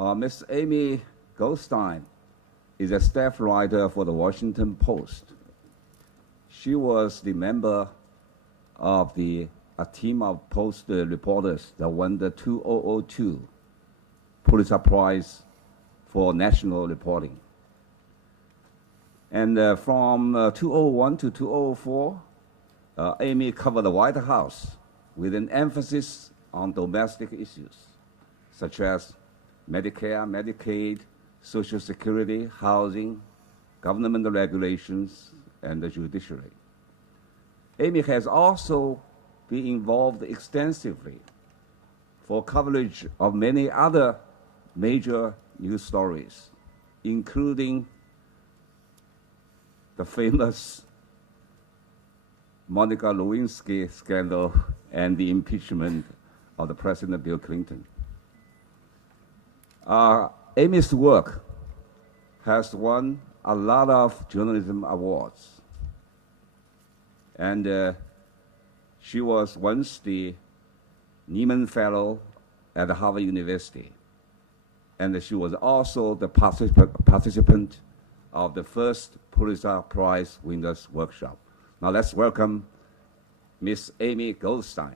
Miss Amy Goldstein is a staff writer for the Washington Post. She was the member of a team of Post reporters that won the 2002 Pulitzer Prize for national reporting. And from 2001 to 2004, Amy covered the White House with an emphasis on domestic issues, such as Medicare, Medicaid, Social Security, housing, government regulations, and the judiciary. Amy has also been involved extensively for coverage of many other major news stories, including the famous Monica Lewinsky scandal and the impeachment of the President Bill Clinton. Amy's work has won a lot of journalism awards. And she was once the Nieman Fellow at Harvard University. And she was also the participant of the first Pulitzer Prize Winners Workshop. Now let's welcome Miss Amy Goldstein.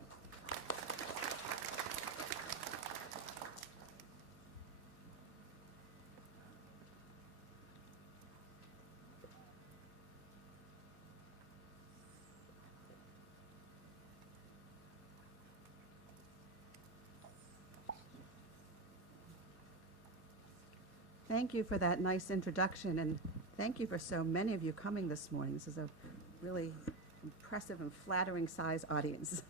Thank you for that nice introduction, and thank you for so many of you coming this morning. This is a really impressive and flattering size audience.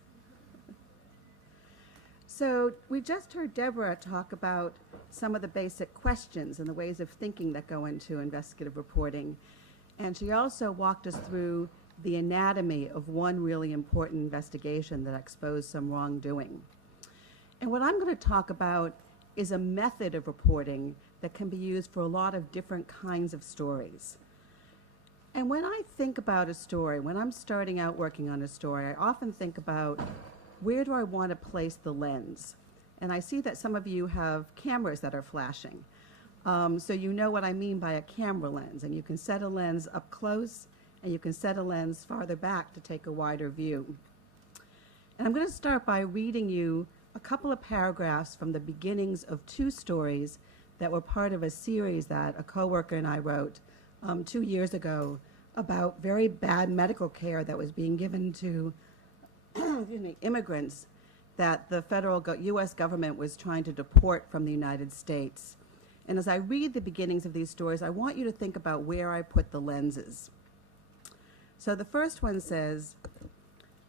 So we just heard Deborah talk about some of the basic questions and the ways of thinking that go into investigative reporting. And she also walked us through the anatomy of one really important investigation that exposed some wrongdoing. And what I'm going to talk about is a method of reporting that can be used for a lot of different kinds of stories. And when I think about a story, when I'm starting out working on a story, I often think about where do I want to place the lens? And I see that some of you have cameras that are flashing. So you know what I mean by a camera lens. And you can set a lens up close, and you can set a lens farther back to take a wider view. And I'm going to start by reading you a couple of paragraphs from the beginnings of two stories that were part of a series that a coworker and I wrote 2 years ago about very bad medical care that was being given to immigrants that the federal U.S. government was trying to deport from the United States. And as I read the beginnings of these stories, I want you to think about where I put the lenses. So the first one says,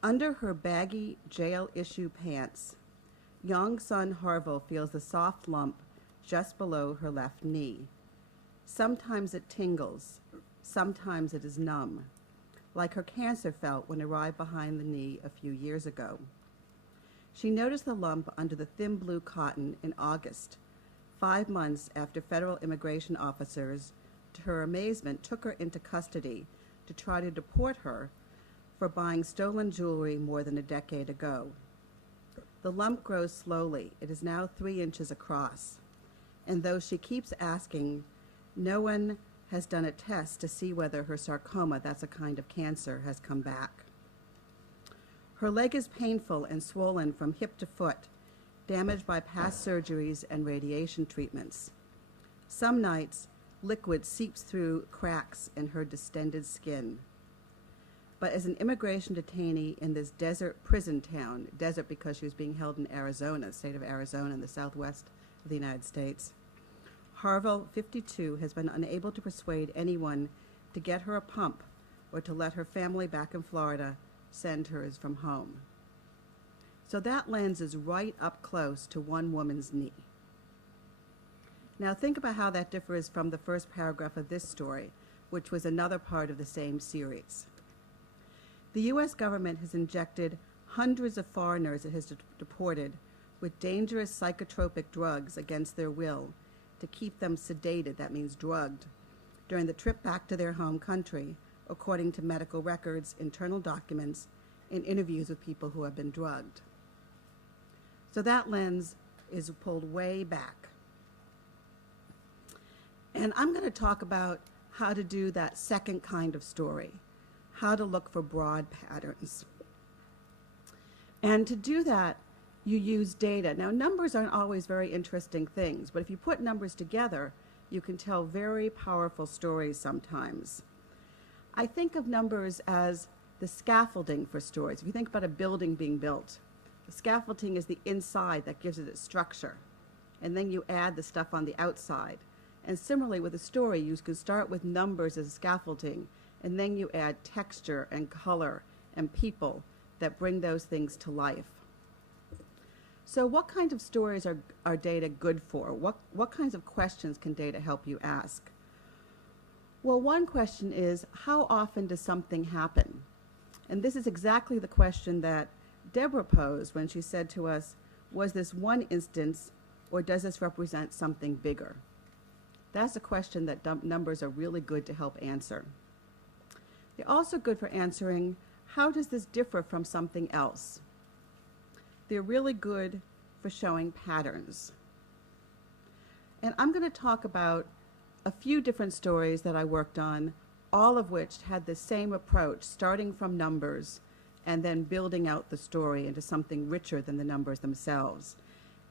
under her baggy jail-issue pants, young Sun Harville feels a soft lump just below her left knee. Sometimes it tingles, sometimes it is numb, like her cancer felt when it arrived behind the knee a few years ago. She noticed the lump under the thin blue cotton in August, 5 months after federal immigration officers, to her amazement, took her into custody to try to deport her for buying stolen jewelry more than a decade ago. The lump grows slowly. It is now 3 inches across. And though she keeps asking, no one has done a test to see whether her sarcoma, that's a kind of cancer, has come back. Her leg is painful and swollen from hip to foot, damaged by past surgeries and radiation treatments. Some nights, liquid seeps through cracks in her distended skin. But as an immigration detainee in this desert prison town, desert because she was being held in Arizona, the state of Arizona in the southwest of the United States, Harville, 52, has been unable to persuade anyone to get her a pump or to let her family back in Florida send hers from home. So that lens is right up close to one woman's knee. Now think about how that differs from the first paragraph of this story, which was another part of the same series. The U.S. government has injected hundreds of foreigners it has deported with dangerous psychotropic drugs against their will to keep them sedated, that means drugged, during the trip back to their home country, according to medical records, internal documents, and interviews with people who have been drugged. So that lens is pulled way back. And I'm going to talk about how to do that second kind of story, how to look for broad patterns. And to do that, you use data. Now, numbers aren't always very interesting things, but if you put numbers together, you can tell very powerful stories sometimes. I think of numbers as the scaffolding for stories. If you think about a building being built, the scaffolding is the inside that gives it its structure, and then you add the stuff on the outside. And similarly with a story, you can start with numbers as scaffolding, and then you add texture and color and people that bring those things to life. So what kinds of stories are data good for? What kinds of questions can data help you ask? Well, one question is, how often does something happen? And this is exactly the question that Deborah posed when she said to us, was this one instance, or does this represent something bigger? That's a question that numbers are really good to help answer. They're also good for answering, how does this differ from something else? They're really good for showing patterns. And I'm going to talk about a few different stories that I worked on, all of which had the same approach, starting from numbers and then building out the story into something richer than the numbers themselves.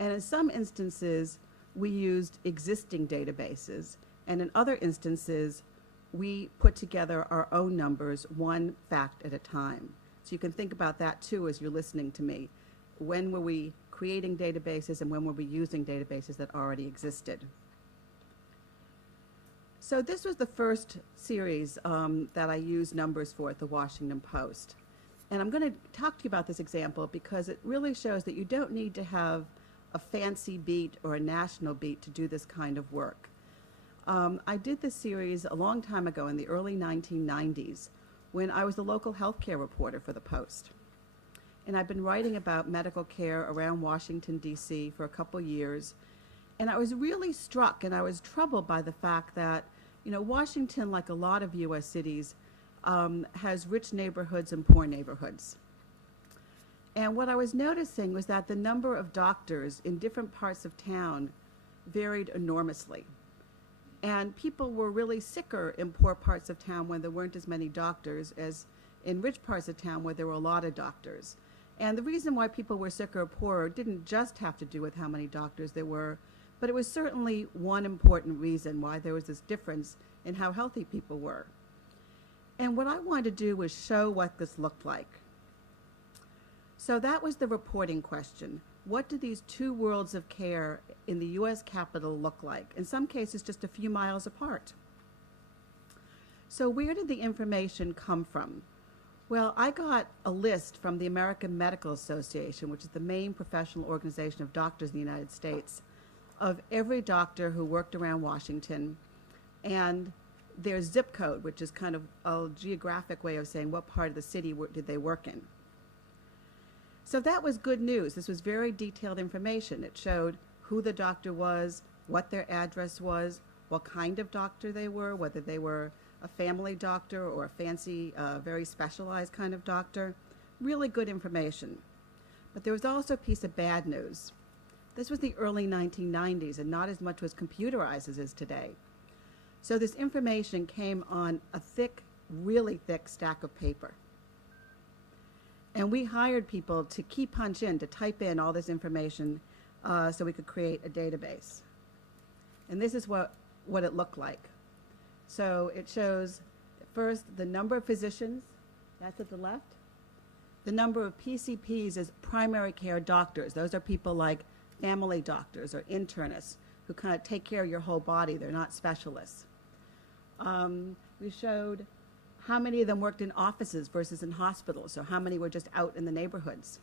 And in some instances, we used existing databases, and in other instances, we put together our own numbers, one fact at a time. So you can think about that too as you're listening to me. When were we creating databases, and when were we using databases that already existed? So this was the first series that I used numbers for at the Washington Post. And I'm going to talk to you about this example because it really shows that you don't need to have a fancy beat or a national beat to do this kind of work. I did this series a long time ago in the early 1990s when I was the local healthcare reporter for the Post. And I've been writing about medical care around Washington, D.C. for a couple years. And I was really struck and I was troubled by the fact that, you know, Washington, like a lot of U.S. cities, has rich neighborhoods and poor neighborhoods. And what I was noticing was that the number of doctors in different parts of town varied enormously. And people were really sicker in poor parts of town when there weren't as many doctors as in rich parts of town where there were a lot of doctors. And the reason why people were sicker or poorer didn't just have to do with how many doctors there were, but it was certainly one important reason why there was this difference in how healthy people were. And what I wanted to do was show what this looked like. So that was the reporting question. What do these two worlds of care in the U.S. Capitol look like? In some cases, just a few miles apart. So where did the information come from? Well, I got a list from the American Medical Association, which is the main professional organization of doctors in the United States, of every doctor who worked around Washington and their zip code, which is kind of a geographic way of saying what part of the city did they work in. So that was good news. This was very detailed information. It showed who the doctor was, what their address was, what kind of doctor they were, whether they were a family doctor or a fancy, very specialized kind of doctor. Really good information. But there was also a piece of bad news. This was the early 1990s, and not as much was computerized as is today. So this information came on a thick, really thick stack of paper. And we hired people to key punch in, to type in all this information so we could create a database. And this is what it looked like. So it shows first the number of physicians, that's at the left. The number of PCPs as primary care doctors. Those are people like family doctors or internists who kind of take care of your whole body. They're not specialists. We showed how many of them worked in offices versus in hospitals, so how many were just out in the neighborhoods.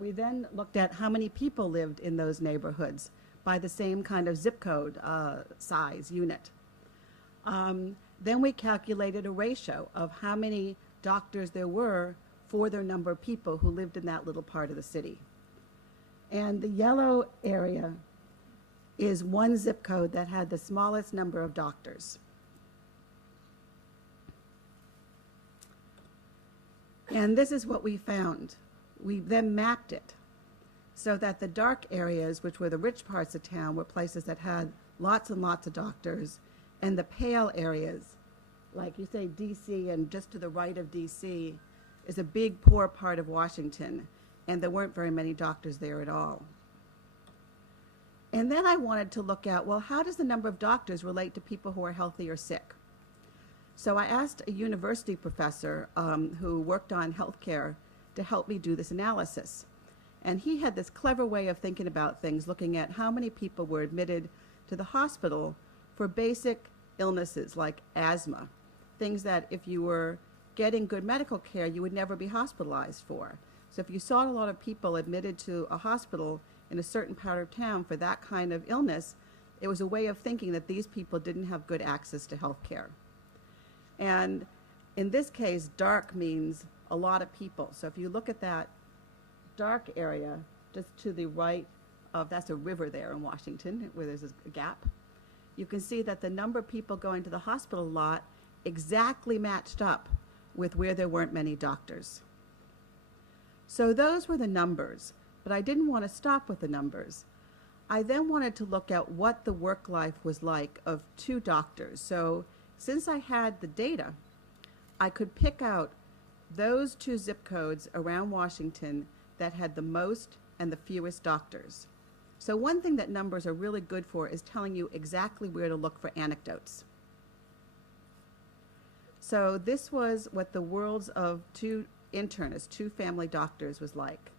We then looked at how many people lived in those neighborhoods by the same kind of zip code size unit. Then we calculated a ratio of how many doctors there were for their number of people who lived in that little part of the city. And the yellow area is one zip code that had the smallest number of doctors. And this is what we found. We then mapped it so that the dark areas, which were the rich parts of town, were places that had lots and lots of doctors, and the pale areas, like you say DC and just to the right of DC, is a big poor part of Washington, and there weren't very many doctors there at all. And then I wanted to look at, well, how does the number of doctors relate to people who are healthy or sick? So I asked a university professor who worked on healthcare to help me do this analysis. And he had this clever way of thinking about things, looking at how many people were admitted to the hospital for basic illnesses like asthma, things that if you were getting good medical care, you would never be hospitalized for. So if you saw a lot of people admitted to a hospital in a certain part of town for that kind of illness, it was a way of thinking that these people didn't have good access to health care. And in this case, dark means a lot of people. So if you look at that dark area just to the right of, that's a river there in Washington where there's a gap, you can see that the number of people going to the hospital lot exactly matched up with where there weren't many doctors. So those were the numbers, but I didn't want to stop with the numbers. I then wanted to look at what the work life was like of two doctors. So since I had the data, I could pick out those two zip codes around Washington that had the most and the fewest doctors. So one thing that numbers are really good for is telling you exactly where to look for anecdotes. So this was what the worlds of two internists, two family doctors, was like.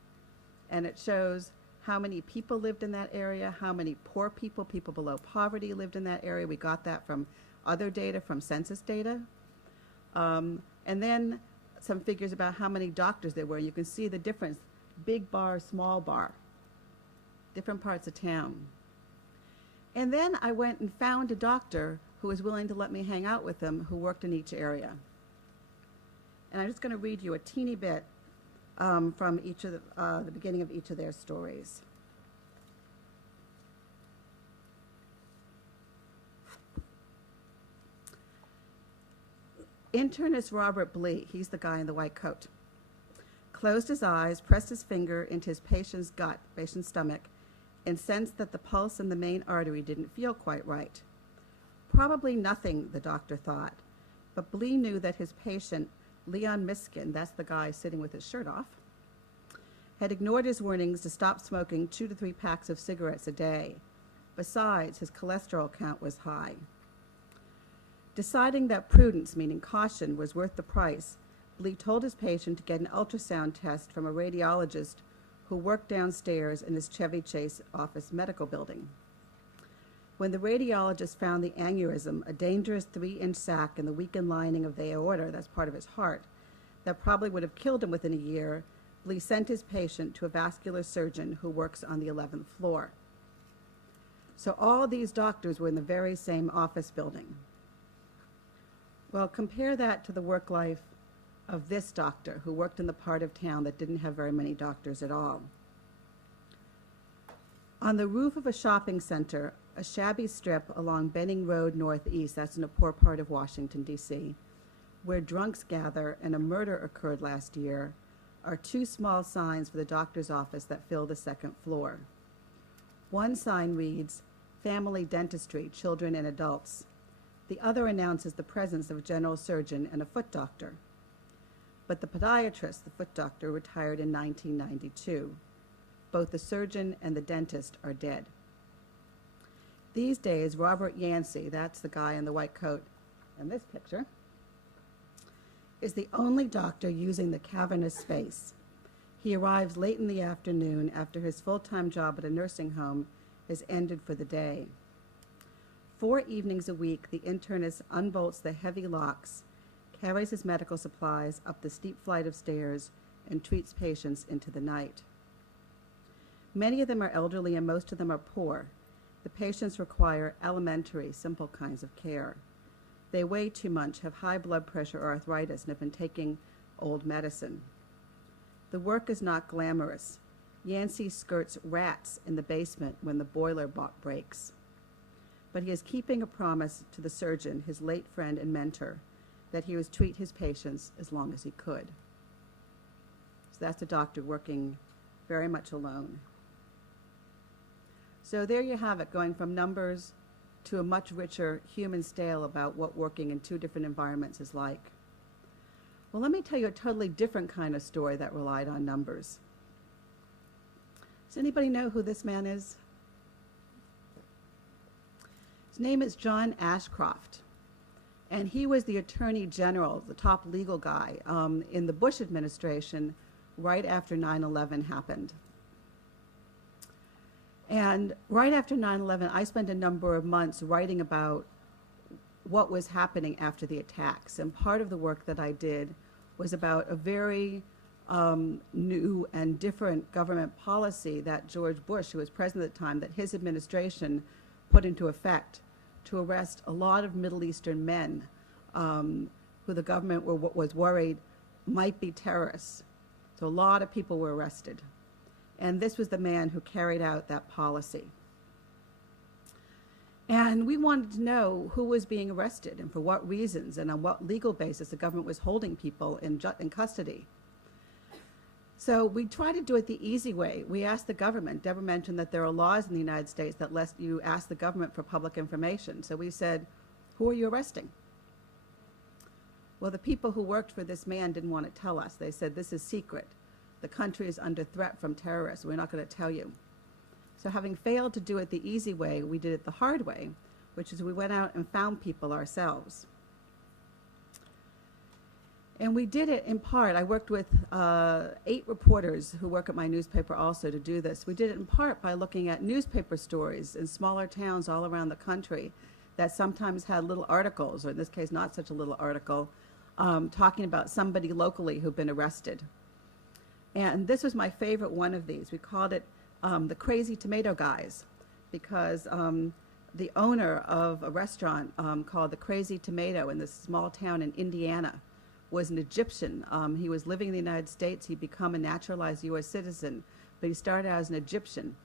And it shows how many people lived in that area, how many poor people, people below poverty, lived in that area. We got that from other data, from census data. And then some figures about how many doctors there were. You can see the difference, big bar, small bar, different parts of town. And then I went and found a doctor who was willing to let me hang out with him, who worked in each area. And I'm just going to read you a teeny bit from each of the beginning of each of their stories. Internist Robert Blee, he's the guy in the white coat, closed his eyes, pressed his finger into his patient's gut, patient's stomach, and sensed that the pulse in the main artery didn't feel quite right. Probably nothing, the doctor thought, but Blee knew that his patient, Leon Miskin, that's the guy sitting with his shirt off, had ignored his warnings to stop smoking 2 to 3 packs of cigarettes a day. Besides, his cholesterol count was high. Deciding that prudence, meaning caution, was worth the price, Blee told his patient to get an ultrasound test from a radiologist who worked downstairs in his Chevy Chase office medical building. When the radiologist found the aneurysm, a dangerous 3-inch sac in the weakened lining of the aorta, that's part of his heart, that probably would have killed him within a year, Blee sent his patient to a vascular surgeon who works on the 11th floor. So all these doctors were in the very same office building. Well, compare that to the work life of this doctor who worked in the part of town that didn't have very many doctors at all. On the roof of a shopping center, a shabby strip along Benning Road Northeast, that's in a poor part of Washington, D.C., where drunks gather and a murder occurred last year, are 2 small signs for the doctor's office that fill the 2nd floor. One sign reads, Family Dentistry, Children and Adults. The other announces the presence of a general surgeon and a foot doctor. But the podiatrist, the foot doctor, retired in 1992. Both the surgeon and the dentist are dead. These days, Robert Yancey, that's the guy in the white coat in this picture, is the only doctor using the cavernous space. He arrives late in the afternoon after his full-time job at a nursing home has ended for the day. 4 evenings a week, the internist unbolts the heavy locks, carries his medical supplies up the steep flight of stairs, and treats patients into the night. Many of them are elderly and most of them are poor. The patients require elementary, simple kinds of care. They weigh too much, have high blood pressure or arthritis, and have been taking old medicine. The work is not glamorous. Yancey skirts rats in the basement when the boiler breaks. But he is keeping a promise to the surgeon, his late friend and mentor, that he would treat his patients as long as he could. So that's a doctor working very much alone. So there you have it, going from numbers to a much richer human scale about what working in two different environments is like. Well, let me tell you a totally different kind of story that relied on numbers. Does anybody know who this man is? His name is John Ashcroft, and he was the Attorney General, the top legal guy, in the Bush administration right after 9/11 happened. And right after 9/11, I spent a number of months writing about what was happening after the attacks. And part of the work that I did was about a very new and different government policy that George Bush, who was president at the time, that his administration put into effect to arrest a lot of Middle Eastern men who the government was worried might be terrorists. So a lot of people were arrested. And this was the man who carried out that policy. And we wanted to know who was being arrested and for what reasons and on what legal basis the government was holding people in custody. So we tried to do it the easy way. We asked the government. Deborah mentioned that there are laws in the United States that let you ask the government for public information. So we said, who are you arresting? Well, the people who worked for this man didn't want to tell us. They said, this is secret. The country is under threat from terrorists. We're not going to tell you. So having failed to do it the easy way, we did it the hard way, which is we went out and found people ourselves. And we did it in part. I worked with 8 reporters who work at my newspaper also to do this. We did it in part by looking at newspaper stories in smaller towns all around the country that sometimes had little articles, or in this case not such a little article, talking about somebody locally who'd been arrested. And this was my favorite one of these. We called it the Crazy Tomato Guys, because the owner of a restaurant called the Crazy Tomato in this small town in Indiana was an Egyptian. He was living in the United States. He'd become a naturalized U.S. citizen, but he started out as an Egyptian.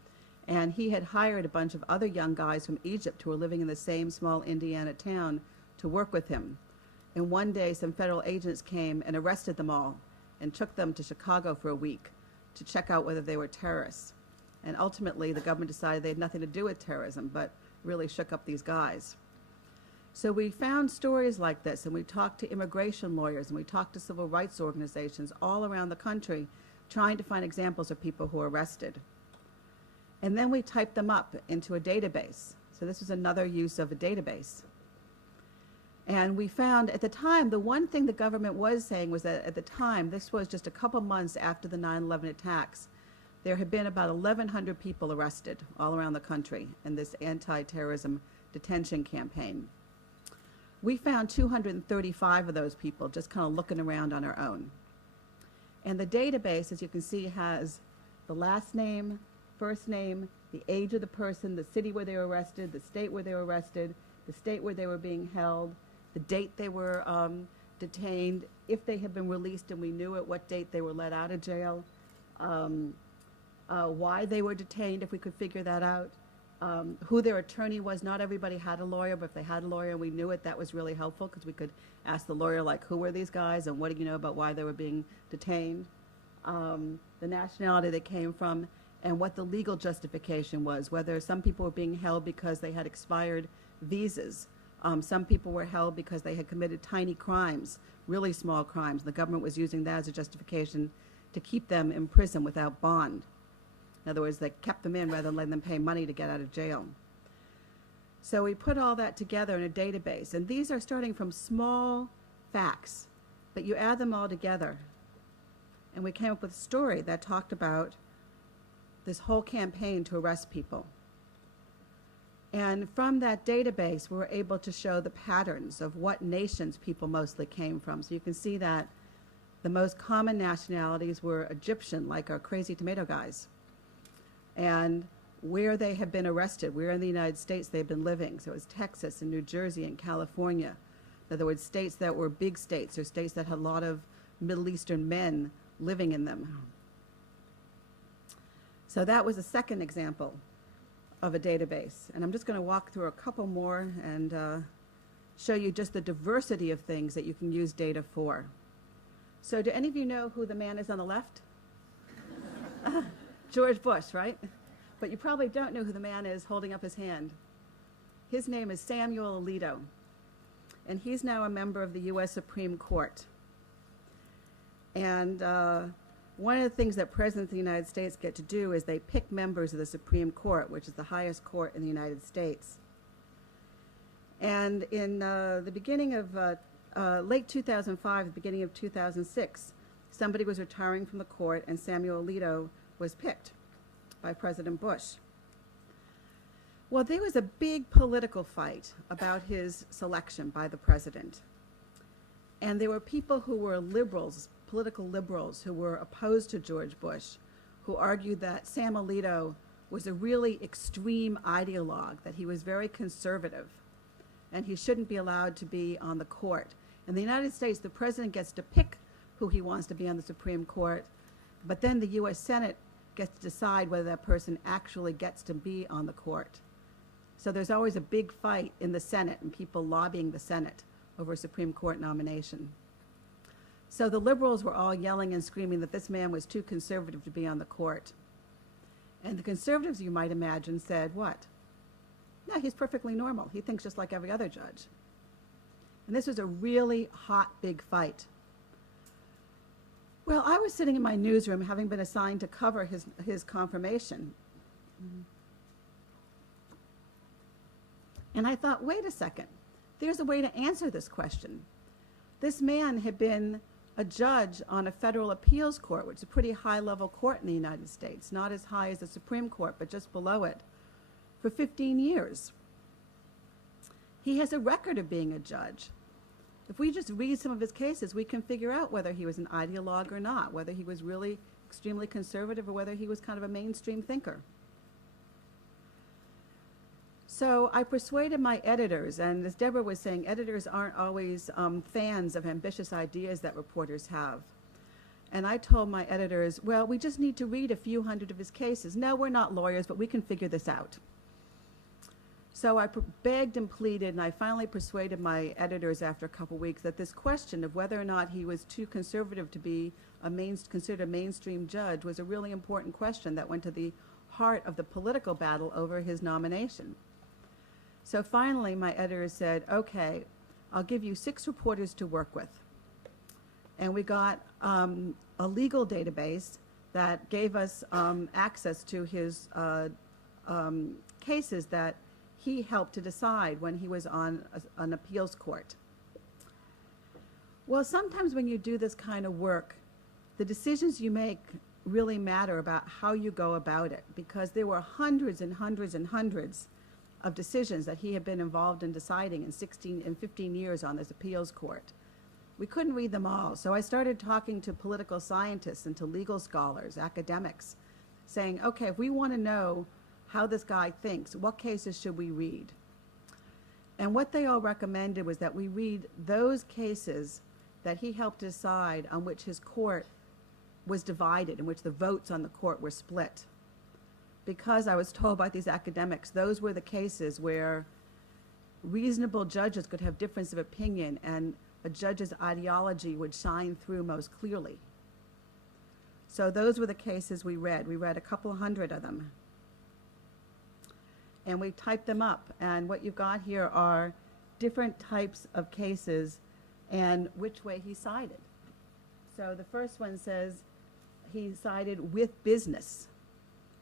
And he had hired a bunch of other young guys from Egypt who were living in the same small Indiana town to work with him. And one day some federal agents came and arrested them all and took them to Chicago for a week to check out whether they were terrorists. And ultimately the government decided they had nothing to do with terrorism, but really shook up these guys. So we found stories like this, and we talked to immigration lawyers, and we talked to civil rights organizations all around the country trying to find examples of people who were arrested. And then we typed them up into a database. So this was another use of a database. And we found at the time, the one thing the government was saying was that at the time, this was just a couple months after the 9/11 attacks, there had been about 1,100 people arrested all around the country in this anti-terrorism detention campaign. We found 235 of those people just kind of looking around on our own. And the database, as you can see, has the last name, first name, the age of the person, the city where they were arrested, the state where they were arrested, the state where they were being held, the date they were detained, if they had been released and we knew at what date they were let out of jail, why they were detained, if we could figure that out, who their attorney was. Not everybody had a lawyer, but if they had a lawyer and we knew it, that was really helpful because we could ask the lawyer, like, who were these guys and what do you know about why they were being detained, the nationality they came from, and what the legal justification was, whether some people were being held because they had expired visas. Some people were held because they had committed tiny crimes, really small crimes. The government was using that as a justification to keep them in prison without bond. In other words, they kept them in rather than letting them pay money to get out of jail. So we put all that together in a database. And these are starting from small facts, but you add them all together. And we came up with a story that talked about this whole campaign to arrest people. And from that database, we were able to show the patterns of what nations people mostly came from. So you can see that the most common nationalities were Egyptian, like our Crazy Tomato Guys, and where they had been arrested, where in the United States they had been living. So it was Texas and New Jersey and California. In other words, states that were big states, or states that had a lot of Middle Eastern men living in them. So that was a second example of a database. And I'm just going to walk through a couple more and show you just the diversity of things that you can use data for. So do any of you know who the man is on the left? George Bush, right? But you probably don't know who the man is holding up his hand. His name is Samuel Alito, and he's now a member of the U.S. Supreme Court. And one of the things that presidents of the United States get to do is they pick members of the Supreme Court, which is the highest court in the United States. And in the beginning of late 2005, the beginning of 2006, somebody was retiring from the court, and Samuel Alito was picked by President Bush. Well, there was a big political fight about his selection by the president. And there were people who were liberals, political liberals, who were opposed to George Bush, who argued that Sam Alito was a really extreme ideologue, that he was very conservative, and he shouldn't be allowed to be on the court. In the United States, the president gets to pick who he wants to be on the Supreme Court, but then the U.S. Senate gets to decide whether that person actually gets to be on the court. So there's always a big fight in the Senate and people lobbying the Senate over a Supreme Court nomination. So the liberals were all yelling and screaming that this man was too conservative to be on the court. And the conservatives, you might imagine, said, what? No, he's perfectly normal. He thinks just like every other judge. And this was a really hot, big fight. Well, I was sitting in my newsroom, having been assigned to cover his confirmation. And I thought, wait a second, there's a way to answer this question. This man had been a judge on a federal appeals court, which is a pretty high-level court in the United States, not as high as the Supreme Court, but just below it, for 15 years. He has a record of being a judge. If we just read some of his cases, we can figure out whether he was an ideologue or not, whether he was really extremely conservative or whether he was kind of a mainstream thinker. So I persuaded my editors, and as Deborah was saying, editors aren't always fans of ambitious ideas that reporters have. And I told my editors, well, we just need to read a few hundred of his cases. No, we're not lawyers, but we can figure this out. So I begged and pleaded, and I finally persuaded my editors after a couple weeks that this question of whether or not he was too conservative to be considered a mainstream judge was a really important question that went to the heart of the political battle over his nomination. So finally, my editors said, okay, I'll give you 6 reporters to work with. And we got a legal database that gave us access to his cases that he helped to decide when he was on an appeals court. Well, sometimes when you do this kind of work, the decisions you make really matter about how you go about it, because there were hundreds and hundreds and hundreds of decisions that he had been involved in deciding in 15 years on this appeals court. We couldn't read them all, so I started talking to political scientists and to legal scholars, academics, saying, okay, if we want to know how this guy thinks, what cases should we read? And what they all recommended was that we read those cases that he helped decide on which his court was divided, in which the votes on the court were split. Because I was told by these academics, those were the cases where reasonable judges could have difference of opinion and a judge's ideology would shine through most clearly. So those were the cases we read. We read a couple hundred of them. And we typed them up. And what you've got here are different types of cases and which way he sided. So the first one says he sided with business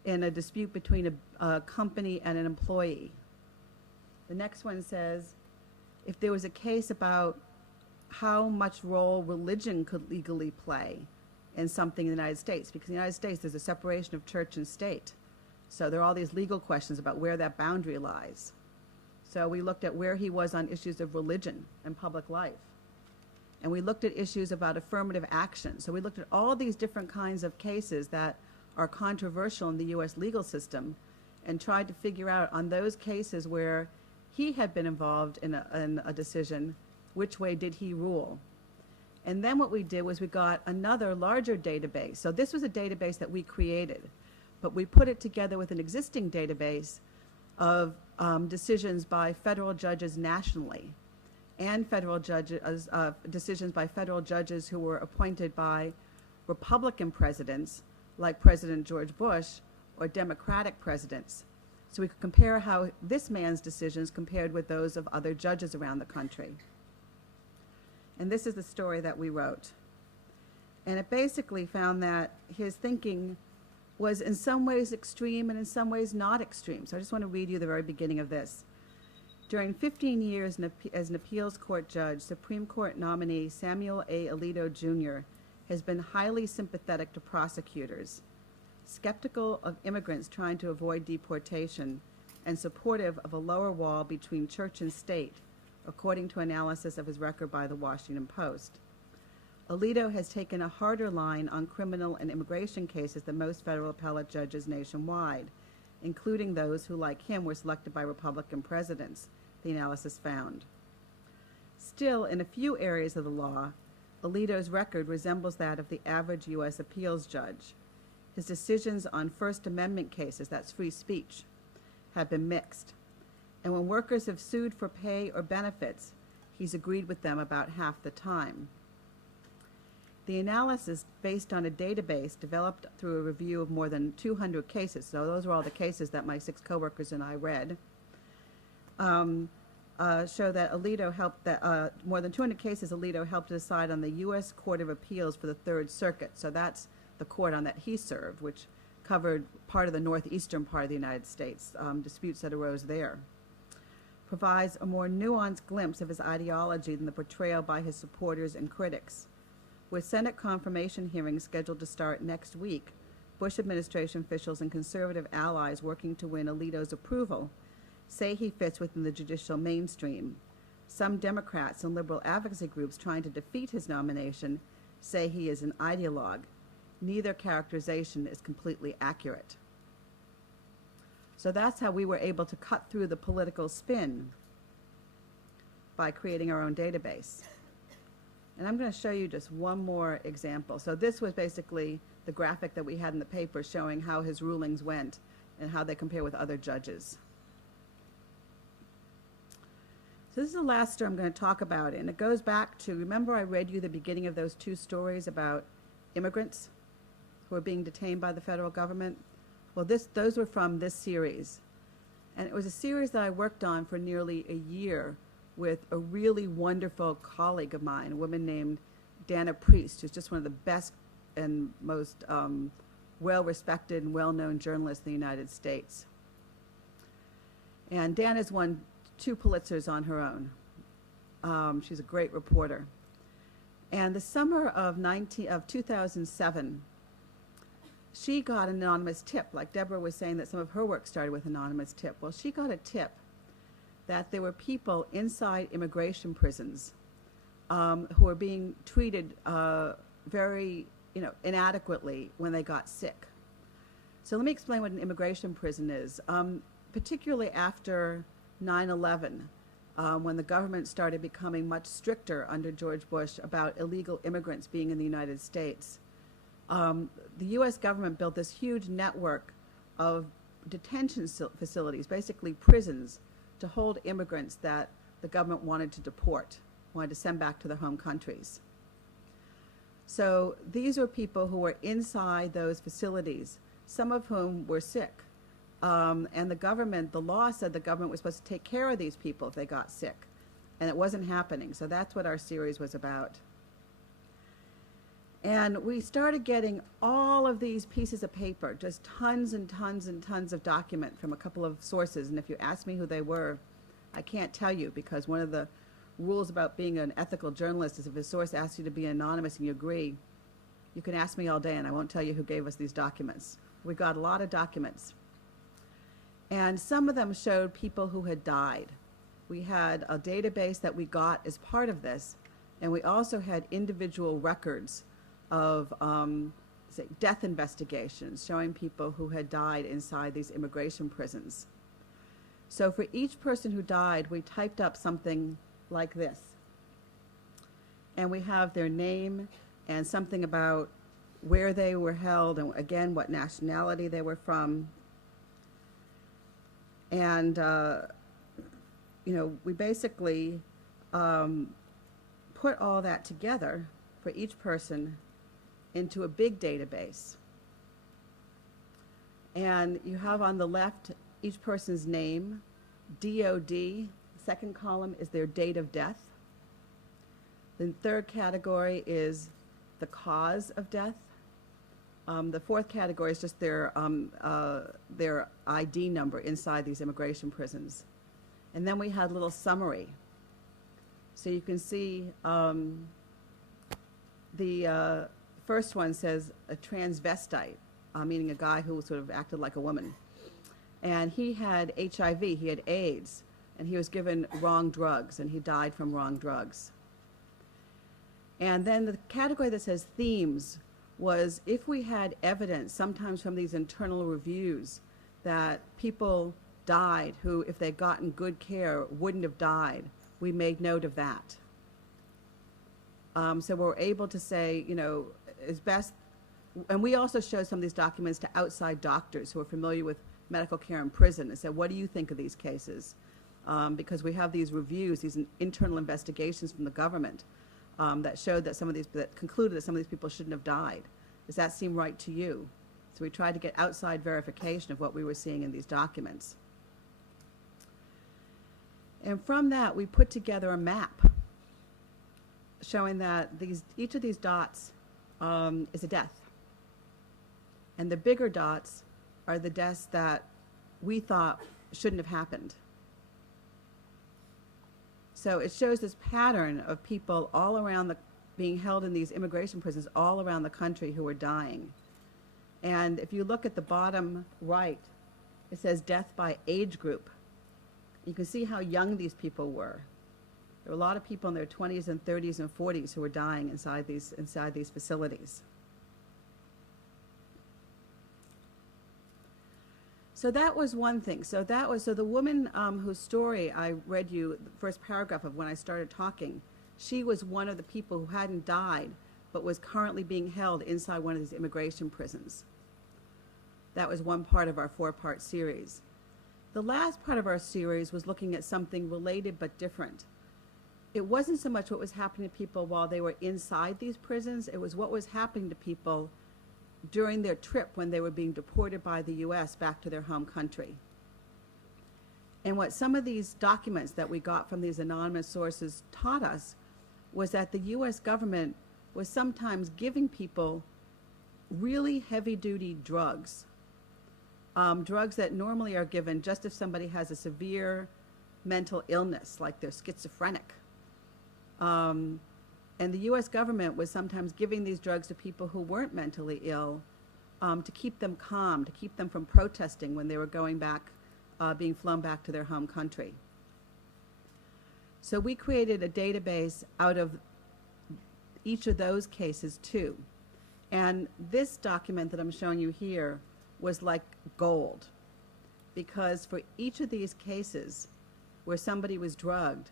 in a dispute between a company and an employee. The next one says if there was a case about how much role religion could legally play in something in the United States, because in the United States there's a separation of church and state. So there are all these legal questions about where that boundary lies. So we looked at where he was on issues of religion and public life. And we looked at issues about affirmative action. So we looked at all these different kinds of cases that are controversial in the U.S. legal system and tried to figure out on those cases where he had been involved in a decision, which way did he rule? And then what we did was we got another larger database. So this was a database that we created, but we put it together with an existing database of decisions by federal judges nationally and federal judges, decisions by federal judges who were appointed by Republican presidents like President George Bush or Democratic presidents so we could compare how this man's decisions compared with those of other judges around the country. And this is the story that we wrote. And it basically found that his thinking was in some ways extreme and in some ways not extreme. So I just want to read you the very beginning of this. During 15 years as an appeals court judge, Supreme Court nominee Samuel A. Alito Jr. has been highly sympathetic to prosecutors, skeptical of immigrants trying to avoid deportation, and supportive of a lower wall between church and state, according to analysis of his record by the Washington Post. Alito has taken a harder line on criminal and immigration cases than most federal appellate judges nationwide, including those who, like him, were selected by Republican presidents, the analysis found. Still, in a few areas of the law, Alito's record resembles that of the average U.S. appeals judge. His decisions on First Amendment cases, that's free speech, have been mixed. And when workers have sued for pay or benefits, he's agreed with them about half the time. The analysis, based on a database developed through a review of more than 200 cases, so those are all the cases that my 6 coworkers and I read, show that Alito helped, more than 200 cases Alito helped decide on the U.S. Court of Appeals for the Third Circuit. So that's the court on that he served, which covered part of the northeastern part of the United States, disputes that arose there. Provides a more nuanced glimpse of his ideology than the portrayal by his supporters and critics. With Senate confirmation hearings scheduled to start next week, Bush administration officials and conservative allies working to win Alito's approval say he fits within the judicial mainstream. Some Democrats and liberal advocacy groups trying to defeat his nomination say he is an ideologue. Neither characterization is completely accurate. So that's how we were able to cut through the political spin by creating our own database. And I'm going to show you just one more example. So this was basically the graphic that we had in the paper showing how his rulings went and how they compare with other judges. So this is the last story I'm going to talk about, and it goes back to, remember I read you the beginning of those 2 stories about immigrants who are being detained by the federal government? Well, those were from this series. And it was a series that I worked on for nearly a year with a really wonderful colleague of mine, a woman named Dana Priest, who's just one of the best and most well-respected and well-known journalists in the United States. And Dana's won 2 Pulitzers on her own. She's a great reporter. And the summer of 2007, she got an anonymous tip, like Deborah was saying that some of her work started with anonymous tip. Well, she got a tip that there were people inside immigration prisons who were being treated very, inadequately when they got sick. So let me explain what an immigration prison is. Particularly after 9/11, when the government started becoming much stricter under George Bush about illegal immigrants being in the United States. The U.S. government built this huge network of detention facilities, basically prisons, to hold immigrants that the government wanted to deport, wanted to send back to their home countries. So these were people who were inside those facilities, some of whom were sick. And the law said the government was supposed to take care of these people if they got sick. And it wasn't happening. So that's what our series was about. And we started getting all of these pieces of paper, just tons and tons and tons of document from a couple of sources. And if you ask me who they were, I can't tell you, because one of the rules about being an ethical journalist is if a source asks you to be anonymous and you agree, you can ask me all day and I won't tell you who gave us these documents. We got a lot of documents. And some of them showed people who had died. We had a database that we got as part of this, and we also had individual records of death investigations showing people who had died inside these immigration prisons. So for each person who died, we typed up something like this. And we have their name and something about where they were held and, again, what nationality they were from. And, we basically put all that together for each person into a big database. And you have on the left each person's name. DOD, second column, is their date of death. The third category is the cause of death. The fourth category is just their ID number inside these immigration prisons. And then we had a little summary. So you can see the first one says a transvestite, meaning a guy who sort of acted like a woman. And he had HIV, he had AIDS, and he was given wrong drugs, and he died from wrong drugs. And then the category that says themes was if we had evidence, sometimes from these internal reviews, that people died who, if they'd gotten good care, wouldn't have died, we made note of that. So we're able to say, you know, it's best, and we also showed some of these documents to outside doctors who are familiar with medical care in prison and said, what do you think of these cases? Because we have these reviews, these internal investigations from the government that showed that that concluded that some of these people shouldn't have died. Does that seem right to you? So we tried to get outside verification of what we were seeing in these documents. And from that, we put together a map showing that each of these dots is a death. And the bigger dots are the deaths that we thought shouldn't have happened. So it shows this pattern of people all around being held in these immigration prisons all around the country who are dying. And if you look at the bottom right, it says death by age group. You can see how young these people were. There were a lot of people in their 20s and 30s and 40s who were dying inside these facilities. So that was one thing. So the woman whose story I read you the first paragraph of when I started talking, she was one of the people who hadn't died but was currently being held inside one of these immigration prisons. That was one part of our 4-part series. The last part of our series was looking at something related but different. It wasn't so much what was happening to people while they were inside these prisons, it was what was happening to people during their trip when they were being deported by the U.S. back to their home country. And what some of these documents that we got from these anonymous sources taught us was that the U.S. government was sometimes giving people really heavy-duty drugs, drugs that normally are given just if somebody has a severe mental illness, like they're schizophrenic. And the U.S. government was sometimes giving these drugs to people who weren't mentally ill to keep them calm, to keep them from protesting when they were going back, being flown back to their home country. So we created a database out of each of those cases too. And this document that I'm showing you here was like gold, because for each of these cases where somebody was drugged,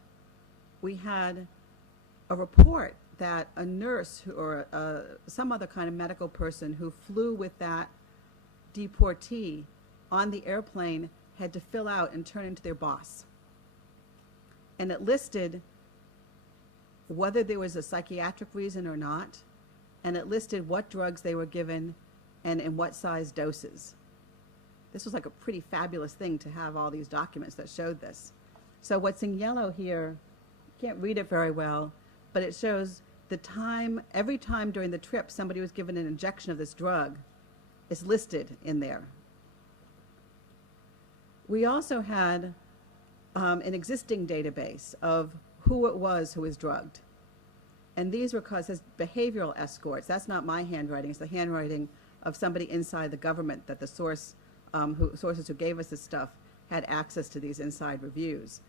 we had a report that a nurse or some other kind of medical person who flew with that deportee on the airplane had to fill out and turn into their boss. And it listed whether there was a psychiatric reason or not, and it listed what drugs they were given and in what size doses. This was like a pretty fabulous thing to have all these documents that showed this. So what's in yellow here, you can't read it very well, but it shows the time, every time during the trip somebody was given an injection of this drug, it's listed in there. We also had an existing database of who it was who was drugged. And these were called as behavioral escorts. That's not my handwriting, it's the handwriting of somebody inside the government that the sources who gave us this stuff had access to these inside reviews.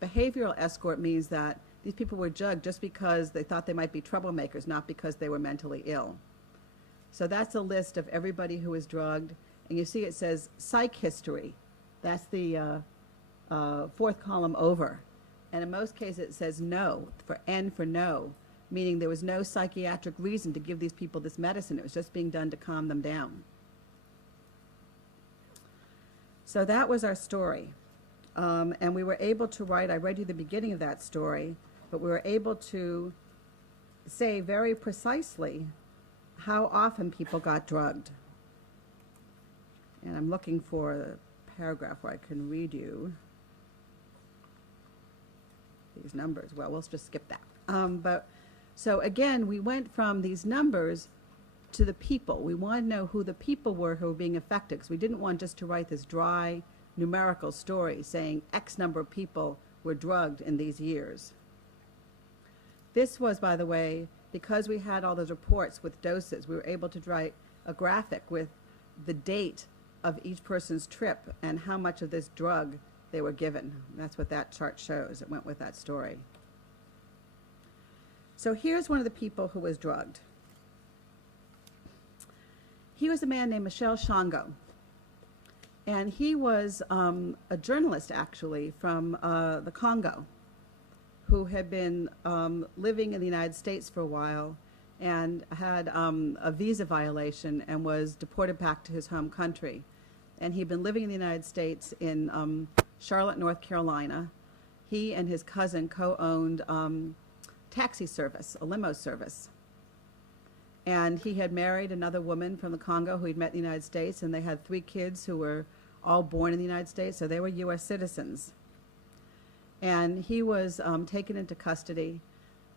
Behavioral escort means that these people were drugged just because they thought they might be troublemakers, not because they were mentally ill. So that's a list of everybody who was drugged. And you see it says psych history. That's the fourth column over. And in most cases it says no, for N for no, meaning there was no psychiatric reason to give these people this medicine. It was just being done to calm them down. So that was our story. And we were able to write, I read you the beginning of that story, but we were able to say very precisely how often people got drugged. And I'm looking for a paragraph where I can read you these numbers. Well, we'll just skip that. So again, we went from these numbers to the people. We wanted to know who the people were who were being affected, because we didn't want just to write this dry numerical story saying X number of people were drugged in these years. This was, by the way, because we had all those reports with doses, we were able to write a graphic with the date of each person's trip and how much of this drug they were given. That's what that chart shows. It went with that story. So here's one of the people who was drugged. He was a man named Michel Shango. And he was a journalist, actually, from the Congo, who had been living in the United States for a while and had a visa violation and was deported back to his home country. And he'd been living in the United States in Charlotte, North Carolina. He and his cousin co-owned taxi service, a limo service. And he had married another woman from the Congo who he'd met in the United States, and they had 3 kids who were all born in the United States, so they were U.S. citizens. And he was taken into custody,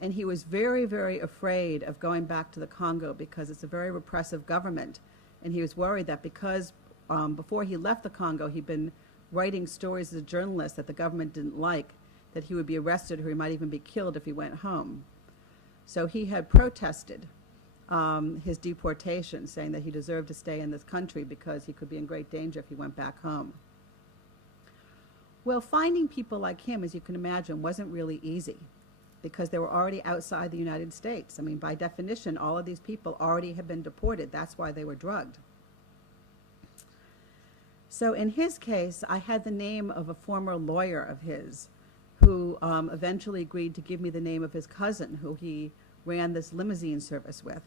and he was very, very afraid of going back to the Congo because it's a very repressive government. And he was worried that because before he left the Congo, he'd been writing stories as a journalist that the government didn't like, that he would be arrested or he might even be killed if he went home. So he had protested his deportation, saying that he deserved to stay in this country because he could be in great danger if he went back home. Well, finding people like him, as you can imagine, wasn't really easy because they were already outside the United States. I mean, by definition, all of these people already had been deported. That's why they were drugged. So in his case, I had the name of a former lawyer of his who eventually agreed to give me the name of his cousin, who he ran this limousine service with.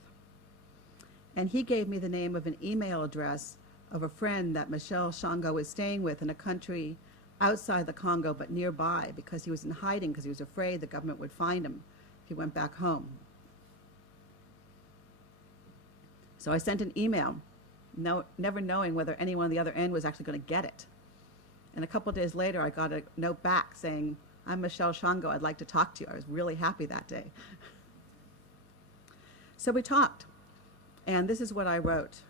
And he gave me the name of an email address of a friend that Michel Shango was staying with in a country outside the Congo but nearby, because he was in hiding because he was afraid the government would find him if he went back home. So I sent an email, never knowing whether anyone on the other end was actually going to get it. And a couple of days later, I got a note back saying, "I'm Michel Shango, I'd like to talk to you." I was really happy that day. So we talked, and this is what I wrote.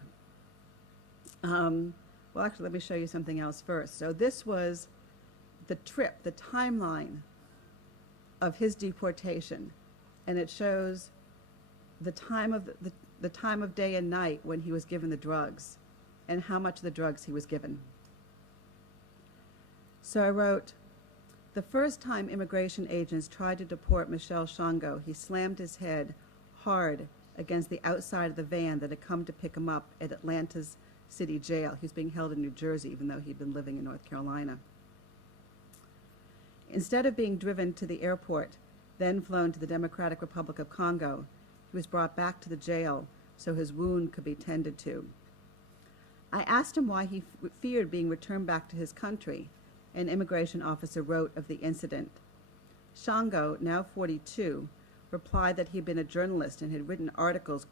Well, actually, let me show you something else first. So this was the trip, the timeline of his deportation, and it shows the time of the time of day and night when he was given the drugs, and how much of the drugs he was given. So I wrote, "The first time immigration agents tried to deport Michel Shango, he slammed his head hard against the outside of the van that had come to pick him up at Atlanta's city jail." He was being held in New Jersey, even though he'd been living in North Carolina. "Instead of being driven to the airport, then flown to the Democratic Republic of Congo, he was brought back to the jail so his wound could be tended to. I asked him why he feared being returned back to his country. An immigration officer wrote of the incident. Shango, now 42, replied that he'd been a journalist and had written articles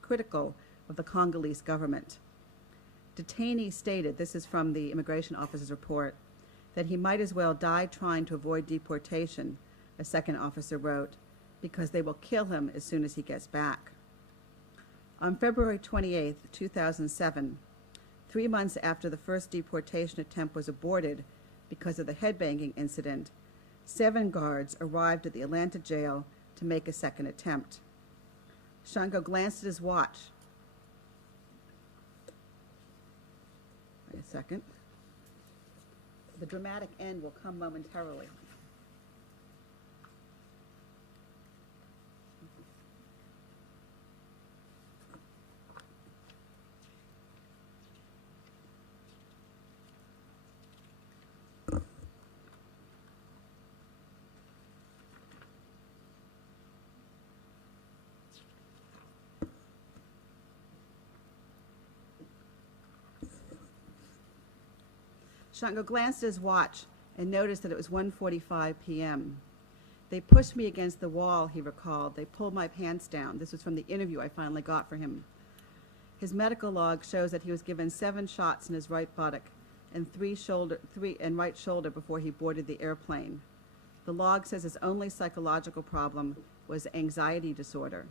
critical of the Congolese government. Detainee stated," this is from the immigration officer's report, "that he might as well die trying to avoid deportation," a second officer wrote, "because they will kill him as soon as he gets back." On February 28, 2007, 3 months after the first deportation attempt was aborted because of the headbanging incident, 7 guards arrived at the Atlanta jail to make a second attempt. Shango glanced at his watch. Wait a second. The dramatic end will come momentarily. Shango glanced at his watch and noticed that it was 1:45 p.m. "They pushed me against the wall," he recalled. "They pulled my pants down." This was from the interview I finally got for him. His medical log shows that he was given 7 shots in his right buttock and right shoulder before he boarded the airplane. The log says his only psychological problem was anxiety disorder.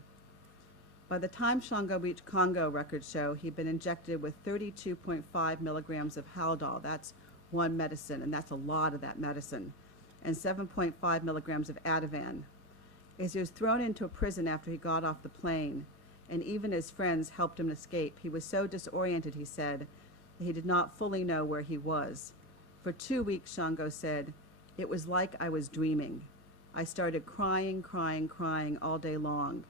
By the time Shango reached Congo, records show, he'd been injected with 32.5 milligrams of Haldol. That's one medicine, and that's a lot of that medicine, and 7.5 milligrams of Ativan. As he was thrown into a prison after he got off the plane, and even his friends helped him escape, he was so disoriented, he said, that he did not fully know where he was. For 2 weeks, Shango said, it was like I was dreaming. I started crying all day long.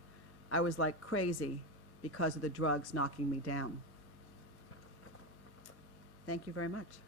I was like crazy because of the drugs knocking me down. Thank you very much.